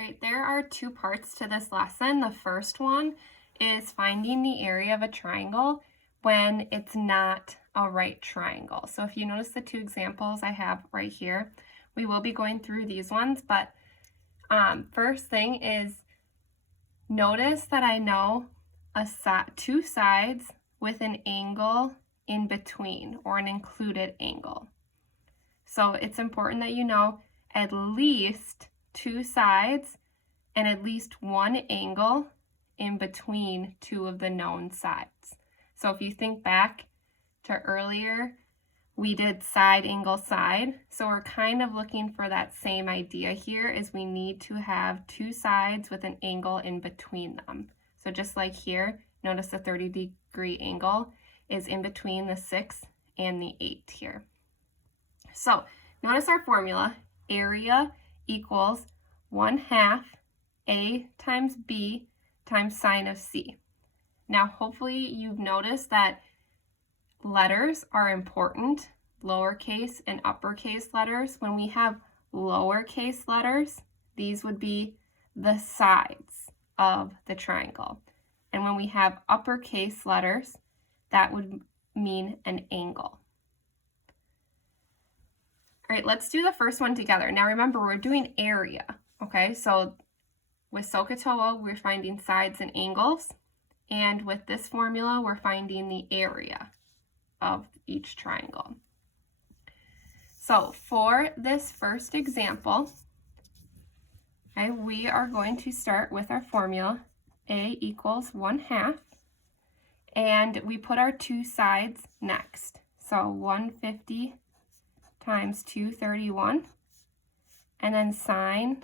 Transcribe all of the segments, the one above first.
Great. There are two parts to this lesson. The first one is finding the area of a triangle when it's not a right triangle. So if you notice the two examples I have right here, we will be going through these ones, but first thing is notice that I know two sides with an angle in between, or an included angle. So it's important that you know at least two sides and at least one angle in between two of the known sides. So if you think back to earlier, we did side, angle, side. So we're kind of looking for that same idea here, is we need to have two sides with an angle in between them. So just like here, notice the 30-degree angle is in between the 6 and the 8 here. So notice our formula, area equals 1/2 A times B times sine of C. Now hopefully you've noticed that letters are important, lowercase and uppercase letters. When we have lowercase letters, these would be the sides of the triangle. And when we have uppercase letters, that would mean an angle. All right, let's do the first one together. Now remember, we're doing area, okay? So with SOHCAHTOA, we're finding sides and angles. And with this formula, we're finding the area of each triangle. So for this first example, okay, we are going to start with our formula, A equals 1/2, and we put our two sides next. So 150 times 231, and then sine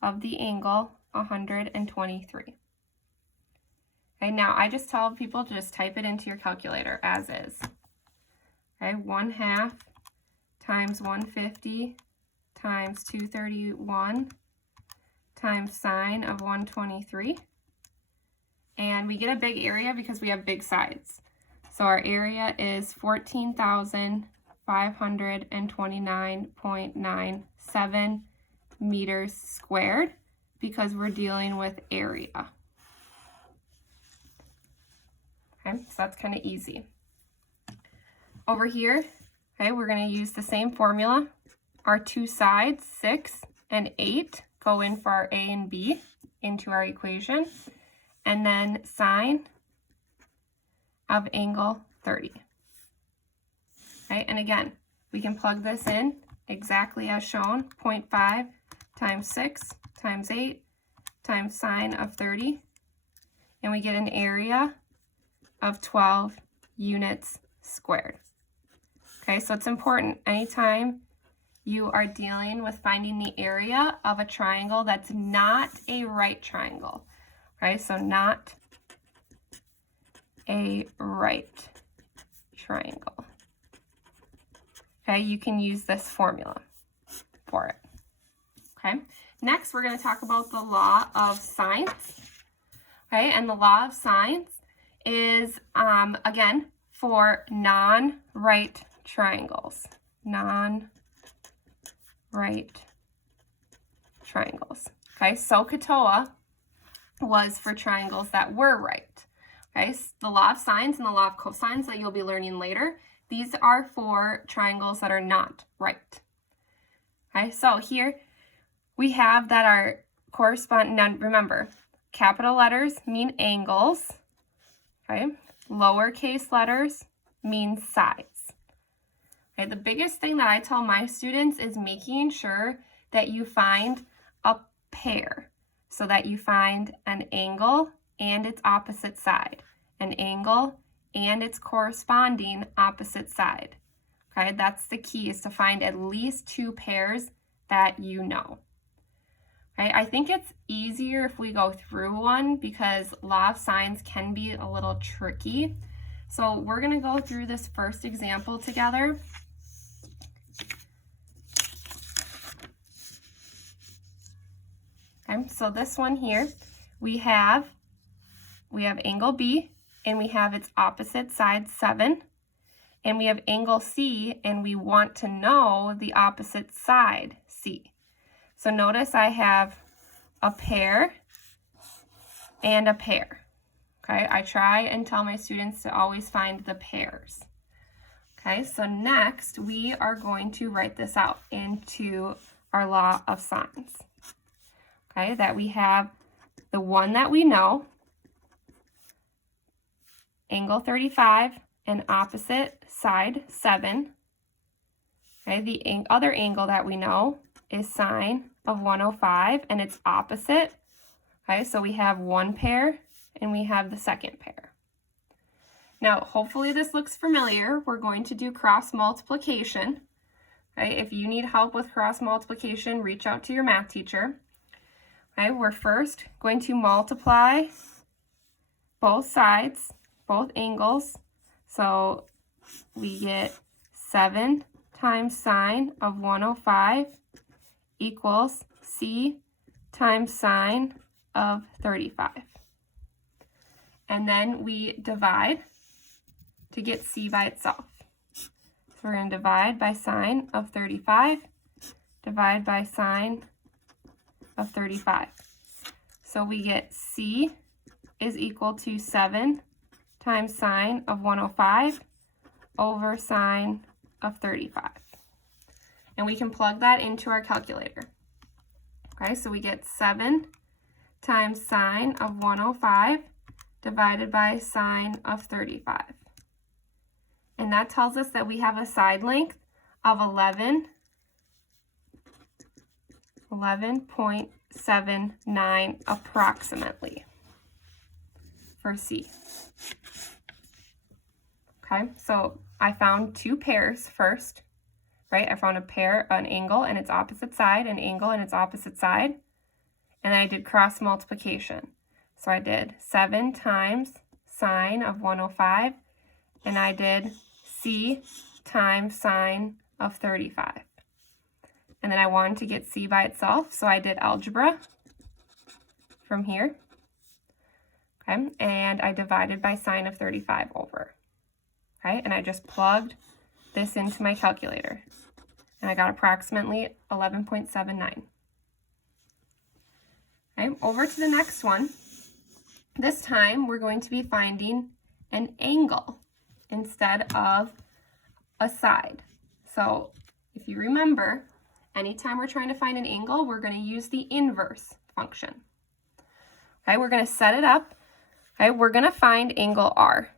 of the angle 123. Okay, now I just tell people to just type it into your calculator as is. Okay, 1/2 times 150 times 231 times sine of 123. And we get a big area because we have big sides. So our area is 14,529.97 meters squared because we're dealing with area. Okay, so that's kind of easy. Over here, okay, we're going to use the same formula. Our two sides, 6 and 8, go in for our A and B into our equation. And then sine of angle 30. Okay, and again, we can plug this in exactly as shown, 0.5 times 6 times 8 times sine of 30. And we get an area of 12 units squared. Okay, so it's important anytime you are dealing with finding the area of a triangle that's not a right triangle. Okay, so not a right triangle. Okay, you can use this formula for it. Okay, next we're going to talk about the law of sines. Okay, and the law of sines is, again, for non-right triangles. Non-right triangles. Okay, SOHCAHTOA was for triangles that were right. Okay, so the law of sines and the law of cosines that you'll be learning later, these are for triangles that are not right. Okay, so here we have that our corresponding, now remember, capital letters mean angles, okay? Lowercase letters mean sides. Okay, the biggest thing that I tell my students is making sure that you find a pair, so that you find an angle and its opposite side, an angle and its corresponding opposite side. Okay, that's the key, is to find at least two pairs that you know. Okay, I think it's easier if we go through one because law of sines can be a little tricky. So we're going to go through this first example together. Okay, so this one here, we have angle B, and we have its opposite side 7, and we have angle C, and we want to know the opposite side C. So notice I have a pair, and a pair. Okay, I try and tell my students to always find the pairs. Okay, so next we are going to write this out into our law of sines. Okay, that we have the one that we know, angle 35 and opposite side 7. Okay, the other angle that we know is sine of 105 and its opposite. Okay, so we have one pair and we have the second pair. Now, hopefully this looks familiar. We're going to do cross multiplication. Okay, if you need help with cross multiplication, reach out to your math teacher. Okay, we're first going to multiply both sides, both angles. So we get 7 times sine of 105 equals c times sine of 35. And then we divide to get c by itself. So we're going to divide by sine of 35, divide by sine of 35. So we get c is equal to 7 times sine of 105 over sine of 35. And we can plug that into our calculator. Okay, so we get 7 times sine of 105 divided by sine of 35. And that tells us that we have a side length of 11.79 approximately for C. Okay, so I found two pairs first, right? I found a pair, an angle and its opposite side, an angle and its opposite side, and then I did cross multiplication. So I did 7 times sine of 105, and I did c times sine of 35. And then I wanted to get c by itself, so I did algebra from here. Okay, and I divided by sine of 35 over. Okay, and I just plugged this into my calculator, and I got approximately 11.79. Okay, over to the next one. This time we're going to be finding an angle instead of a side. So if you remember, anytime we're trying to find an angle, we're going to use the inverse function. Okay, we're going to set it up. Okay, we're going to find angle R.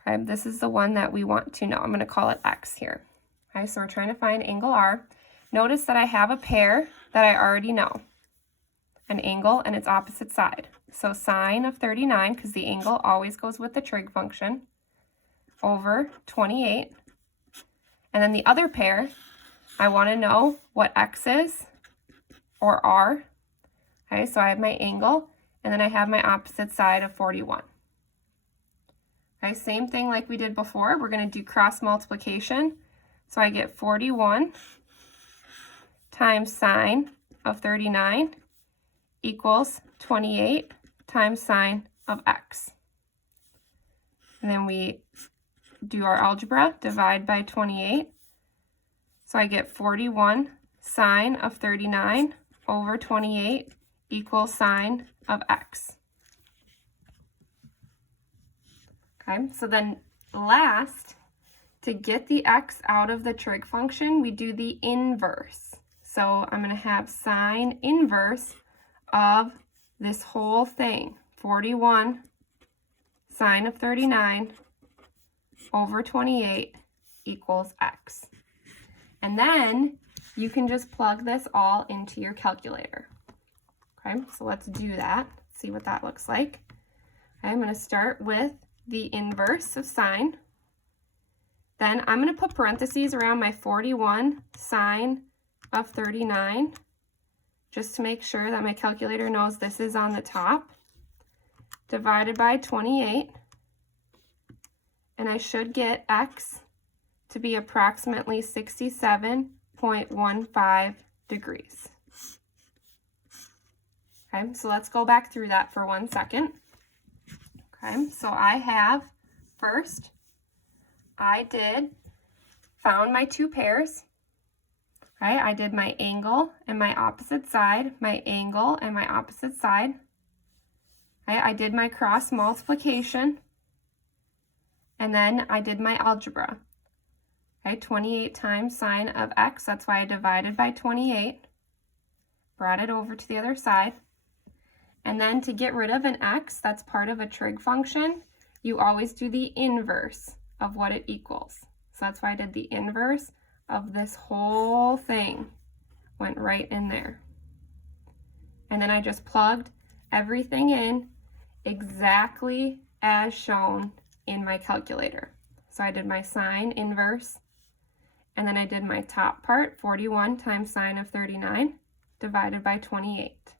Okay, this is the one that we want to know. I'm going to call it X here. Okay, so we're trying to find angle R. Notice that I have a pair that I already know, an angle and its opposite side. So sine of 39, because the angle always goes with the trig function, over 28. And then the other pair, I want to know what X is, or R. Okay, so I have my angle, and then I have my opposite side of 41. Okay, same thing like we did before. We're going to do cross multiplication. So I get 41 times sine of 39 equals 28 times sine of X. And then we do our algebra, divide by 28. So I get 41 sine of 39 over 28 equals sine of X. Okay, so then last, to get the X out of the trig function, we do the inverse. So I'm going to have sine inverse of this whole thing, 41 sine of 39 over 28 equals X. And then you can just plug this all into your calculator. Okay, so let's do that. See what that looks like. Okay, I'm going to start with the inverse of sine. Then I'm going to put parentheses around my 41 sine of 39, just to make sure that my calculator knows this is on the top, divided by 28, and I should get X to be approximately 67.15 degrees. Okay, so let's go back through that for 1 second. Okay, so I have, first, I found my two pairs. Okay, I did my angle and my opposite side, my angle and my opposite side. Okay, I did my cross multiplication, and then I did my algebra. Okay, 28 times sine of x, that's why I divided by 28, brought it over to the other side. And then to get rid of an x that's part of a trig function, you always do the inverse of what it equals. So that's why I did the inverse of this whole thing, went right in there. And then I just plugged everything in exactly as shown in my calculator. So I did my sine inverse, and then I did my top part, 41 times sine of 39, divided by 28.